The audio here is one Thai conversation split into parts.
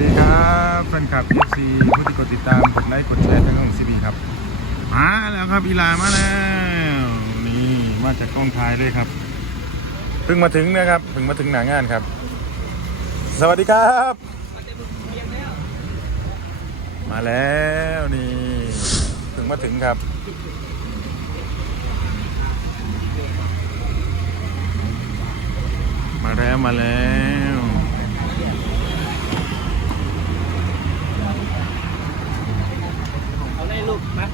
ดีครับแฟนคลับ FC ผู้ที่กดติดตามกดไลค์กดแชร์ทั้งของซีบีครับ มาแล้วครับอีลามาแล้วนี่มาจากกล้องถ่ายเลยครับเพิ่งมาถึงนะครับเพิ่งมาถึงหนางานครับ สวัสดีครับ มาแล้วนี่เพิ่งมาถึงครับมาแล้วมาแล้ว เอาได้ลูกมา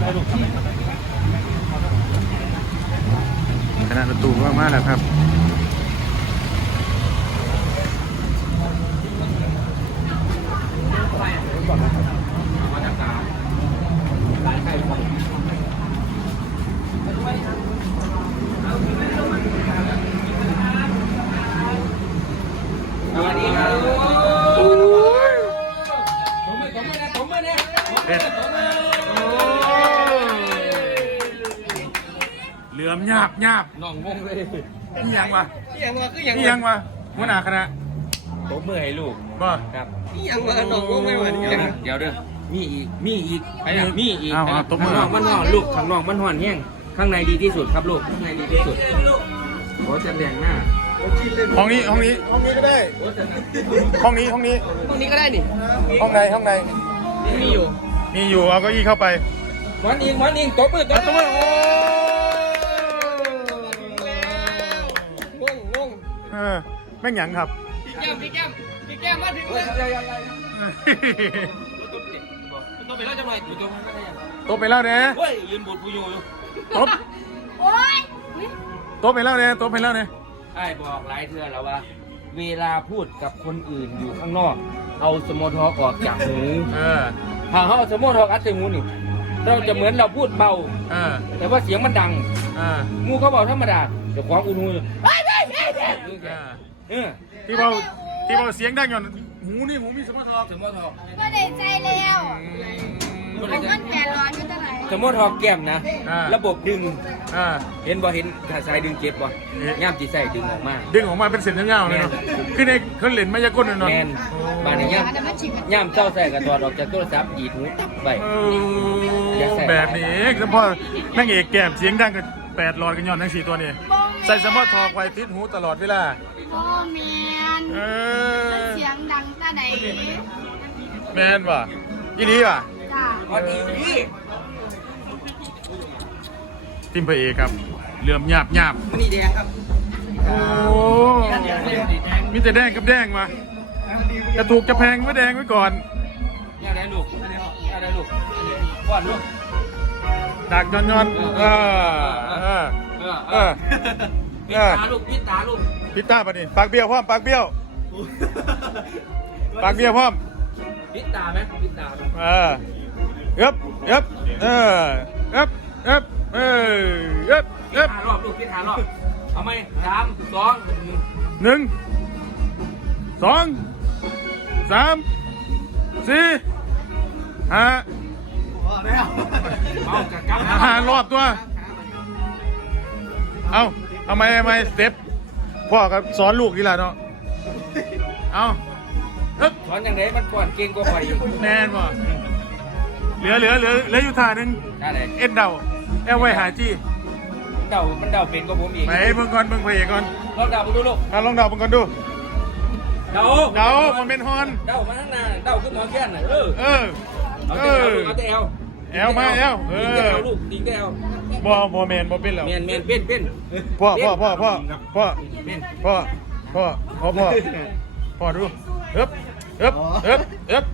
ได้ลูกทำไม ค ณะประตูก็มาแล้วครับ สวัสดีครับผมมือผมมือนะผมมือนะ เด็ดเหลือมหยาบหยาบน้องงงเลยนี่ยังวะนี่ยังวะคือยังนี่ยังวะหัวหน้าคณะผมมือให้ลูกบ่ครับนี่ยังวะน้องงงไม่ไหวเดี๋ยวเดี๋ยวเด้อมีอีกมีอีกมีอีกเอาเอาตบมืข้างอนอกมันห่อนลูกข้างนอกมันห่อนแห้งข้างในดีที่สุดครับลูกข้างในดีที่สุดโอ้จะแรงหน้าห้องนี้ห้องนี้ห้องนี้ก็ได้โอ้จะห้องนี้ห้องนี้ตรงนี้ก็ได้นี่ห้องในห้องในมีอยู่มีอยู่เอาเก้าอี้เข้าไปวันอิงวันอิงตบมือตเอาบตัวมืมือ ออแม่งหยังครับ พี่แก้มพี่แก้มพี่แก้มมาถึงแล้วต้องไปแล้วจะหน่อยอยู่ตรงนั้นก็ได้ยังตบไปแล้วเนี่ยเฮ้ยลืมบทผู้อยู่อยู่ตบโอ๊ยตบไปแล้วเนี่ยตบไปแล้วเนี่ยไอ้บอกหลายเทื่อแล้วว่า เวลาพูดกับคนอื่นอยู่ข้างนอก เอาสมอทอกออกจากหูเออหากเขาเอาสมอทอกอัดใส่หูนี่เราจะเหมือนเราพูดเบา เออแต่ว่าเสียงมันดัง เออ งูเขาบอกธรรมดาแต่ความอุ่นหูอยู่ เออเออที่เบาที่เบาเสียงดังอยู่หูนี่หูมีสมาร์ทล็อกสมอทอกก็ได้ใจแล้วเอาเงินแปดร้อยอยู่เท่าไหร่สมอทอกแก้มนะ ระบบดึงอ่าเห็นบ่เห็นถ้าสายดึงเจ็บบ่เห็นย่ามจีใส่ดึงออกมา ดึงออกมาเป็นเส้นยาวๆเลยเนาะคือในเขาเล่นมายากลเนาะแมนบานในย่ามอันนั้นมันชิมย่ามเจ้าใส่กระตอดออกจากโทรศัพท์ดีดหูตับไปเออแบบนี้เองแล้วพอนั่งเอกแก้มเสียงดังกันแปดหลอดกันย้อนทั้งสี่ตัวนี่ใส่สมอทอกไว้ติดหูตลอดเวลา โอ้แมนเออ เสียงดังตาไหนแมนว่ะยี่ดีว่ะจ้าพอดีพี่ทีมพระเอกครับเหลื่อมหยาบหยาบมันนี่แดงครับโอ้มีแต่แดงกับแดงมาจะถูกจะแพงไม่แดงไว้ก่อนเนี่ยได้ลูกเนี่ยได้ลูกก่อนลูกดักย้อนย้อนๆเออเออเออเอเอออ ปิดตาลูกปิดตาลูกพิต้าปะนี่ปากเบี้ยวพร้อมปากเบี้ยวปากเบี้ยวพร้อมปิดตาไหมปิดตาไหมเออเอ๊บเอ๊บเออเอ๊บเอ๊บเออเอ๊บปิเอ๊ดบตารอบลูกปิดตารอบเอาไหมสามสองหนึ่งหนึ่งสองสามสี่ห้าเอากระกำห้ารอบตัว เอา ทำไมทำไมสเต็ปพ่อก็สอนลูกนี่แหละเนาะเอาเอ๊บสอนอย่างไรมันก่อนเก่งกว่าข่อยอยู่แนนบ่เหลือเหลือเหลือเหลืออยู่ท่าหนึงได้เลยเอ็นเดาเอลไว้หาจี้เดามันเดาเป็นกว่าผมอีกไหนเบิ่งก่อนเบิ่งพระเอกก่อนลองเดาดูลูกอะลองเดาเบิ่งก่อนดูเดาเดามันเป็นฮอน เดามาข้างหน้าเดาขึ้นหมอแค้นน่ะเออเออ เอาเอแต่เออวเอาแต่เอวแอลมาแอลเอตีแต่อเอวลูกตีแต่เอว บ่บ่แมนบ่เป็นแล้วเมียนเมียนเป็นเป็นพ่อพ่อพ่อพ่อพ่อเมียนพ่อพ่อพ่อพ่อพ่อดูเอ๊บเอ๊บเอ๊บเอ๊บ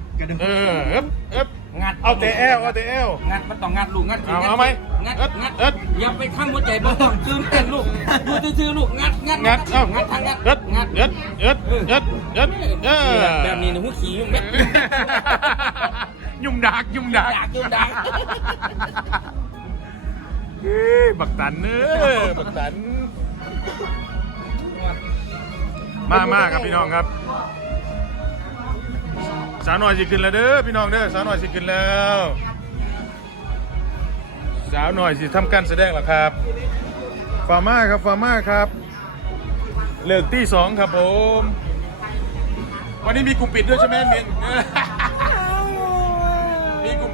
เออเอ๊บเอ๊บงัดเอาแต่แอลเอาแต่แอลงัดมันต้องงัดลูกงัดเอาเอาไหมงัดเอิดงัดเอิดอย่าไปทำหัวใจบ่ต้องตื่นเต้นลูกดูซื่อๆลูกงัดงัดงัดเอ้างัดทางงัดเอ็ดงัดเอ็ดเอ็ดเอ็ดเอ็ดเออแบบนี้นะหัวขี้ยุ่งเม็ดยุ่มดักยุ่มดักอยากยุ่งดัก เอ้ยบักตันเนอบักตัน มามาครับพี่น้องครับ สาวหน่อยสิขึ้นแล้วเด้อพี่น้องเด้อสาวหน่อยสิขึ้นแล้ว สาวหน่อยสิทำการแสดงแล้วครับฟาร์มาครับฟาร์มาครับโเลิกที่สองครับผม วันนี้มีกลุ่มปิดด้วยใช่ไหมมินมีกลุ่ม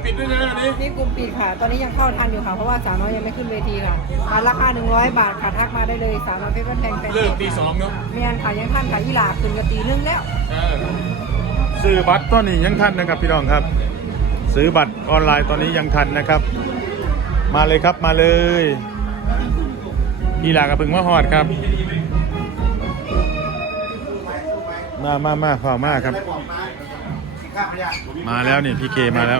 ปิดด้วยใช่ไหมวันนี้นี่กลุ่มปิดค่ะ ตอนนี้ยังเข้าทันอยู่ค่ะ เพราะว่าสาวน้อยยังไม่ขึ้นเวทีค่ะอ่าราคา 100 บาทค่ะทักมาได้เลยสาวน้อยเพชรบ้านแพงแฟนเลิกตีสองเนาะเมียนค่ะยังท่านค่ะยี่หลาขึ้นกะตีนึงแล้วซื้อบัตรตอนนี้ยังทันนะครับพี่น้องครับ ซื้อบัตรออนไลน์ตอนนี้ยังทันนะครับ มาเลยครับมาเลยพี่ลากระพึงมาหอดครับ มามามาขอมาครับมา แล้วนี่พี่เคมาแล้ว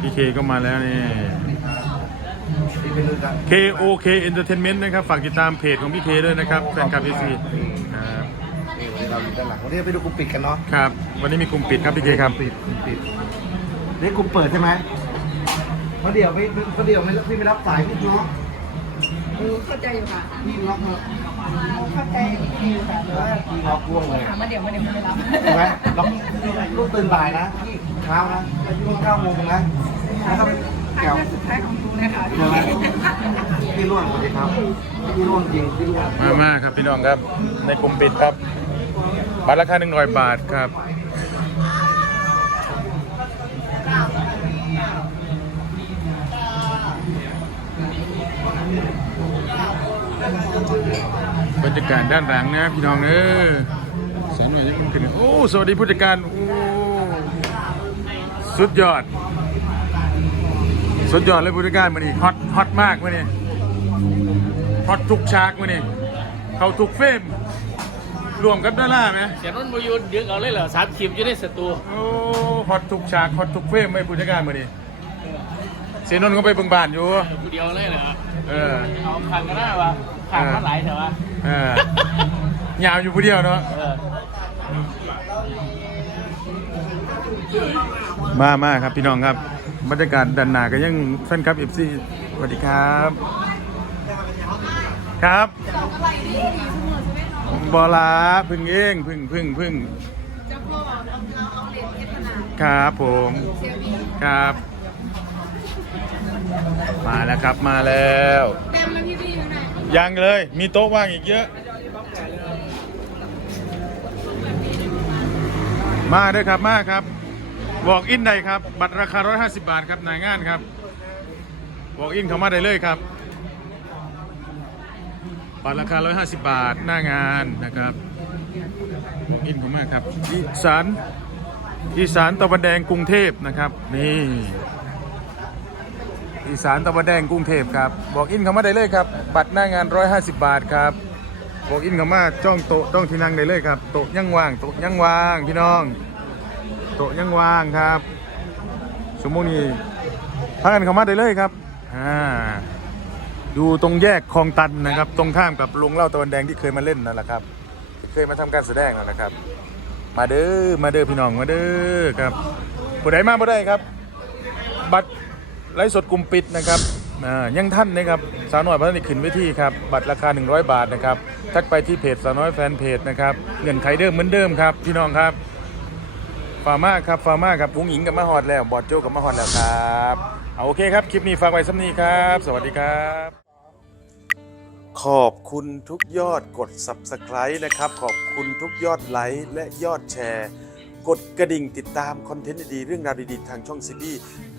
พี่เคก็มาแล้วนี่ KOK Entertainment นะครับ ฝากติดตามเพจของพี่เคด้วยนะครับแฟนคลับ FC ครับเราอยู่ด้านหลังวันนี้ไปดูกลุ่มปิดกันเนาะครับ วันนี้มีกลุ่มปิดครับพี่เคครับปิดกลุ่มปิดนี่กลุ่มเปิดใช่ไหมเพราะเดี๋ยวไม่เพราะเดี๋ยวไม่พี่ไม่รับสายพี่ล็อกเออเข้าใจอยู่ค่ะพี่ล็อกมา เข้าใจอยู่ค่ะแต่ว่าพี่ล็อกพ่วงเลยถามมาเดี๋ยวมาเดี๋ยวไม่รับใช่ไหมล็อกลูกตื่นบ่ายนะพี่เช้านะช่วงเก้าโมงนะแล้วก็ทางแก้วเรื่องสุดท้ายของดูเลยค่ะใช่ไหมพี่ร่วงสวัสดีครับพี่ร่วงจริงพี่ร่วงมามาครับพี่น้องครับ ในกลุ่มปิดครับบัตรราคาหนึ่งร้อยบาทครับ บรรยากาศด้านหลังนะพี่น้องเออแสงหน่อยจะขึ้นโอ้สวัสดีผู้จัดการโอ้สุดยอด สุดยอดเลยผู้จัดการมานี่ฮอตฮอตมากมานี่ฮอตทุกฉากมานี่เขาทุกเฟรมรวมกับดาราไหมเสียนนท์ประยุทธ์ดึงเอาเลยเหรอสามคลิปอยู่ในสตูโอ้ฮอตทุกฉากฮอตทุกเฟรมไม่ผู้จัดการมานี่เสียนนท์ก็ไปเบิ่งบ้านอยู่ผู้เดียวเลยเหรอเออเอาพังกันหน้าวะพังมาหลายเถอะวะ เออยาวอยู่ผู้เดียวเนาะเออมามาครับพี่น้องครับ บรรยากาศดันหนาก็ยังแฟนครับเอฟซีสวัสดีครับ ครับบอลาพึ่งเองพึ่งพึ่งพึ่งเจ้าพ่อเราเอาเหรียญเพชรขนาดครับผมเซลฟี่ครับ มาแล้วครับมาแล้วเต็มแล้วพี่พี่อ ยังเลย มีโต๊ะว่างอีกเยอะ มาด้วยครับ มาครับบอกอินได้ครับ บัตรราคา 150 บาทครับนายงานครับบอกอินเข้ามาได้เลยครับ บัตรราคา 150 บาทหน้างานนะครับบอกอินเข้ามาครับอีสานอีสานตะวันแดงกรุงเทพนะครับ นี่ อีสานตะวันแดงกรุงเทพครับ บอกอินเข้ามาได้เลยครับ บัตรหน้างาน 150 บาทครับ บอกอินเข้ามาจ้องโต๊ะจ้องที่นั่งได้เลยครับโต๊ะยังว่างโต๊ะยังว่างพี่น้องโต๊ะยังว่างครับสมมุตินี้พากันเข้ามาได้เลยครับอ่าดูตรงแยกคลองตันนะครับ ตรงข้ามกับลุงเล่าตะวันแดงที่เคยมาเล่นนั่นแหละครับที่เคยมาทำการแสดงนั่นแหละครับ มาเด้อมาเด้อพี่น้องมาเด้อครับผู้ใดมาบ่ได้ครับ บัตร ไลฟ์สดกลุ่มปิดนะครับอ่ายังท่านนะครับสาวน้อยพัฒนิขึ้นเวทีครับบัตรราคา 100 บาทนะครับทักไปที่เพจสาวน้อยแฟนเพจนะครับเงินไขเดิมเหมือนเดิมครับพี่น้องครับฟาร์มาครับฟาร์มาครับพุงหญิงกับมาฮอดแล้วบอดโจกับมาฮอดแล้วครับเอาโอเคครับคลิปนี้ฝากไว้สำนีครับ สวัสดีครับ ขอบคุณทุกยอดกด Subscribe นะครับ ขอบคุณทุกยอดไลค์และยอดแชร์ กดกระดิ่งติดตามคอนเทนต์ดีๆเรื่องราวดีๆทางช่องซีบี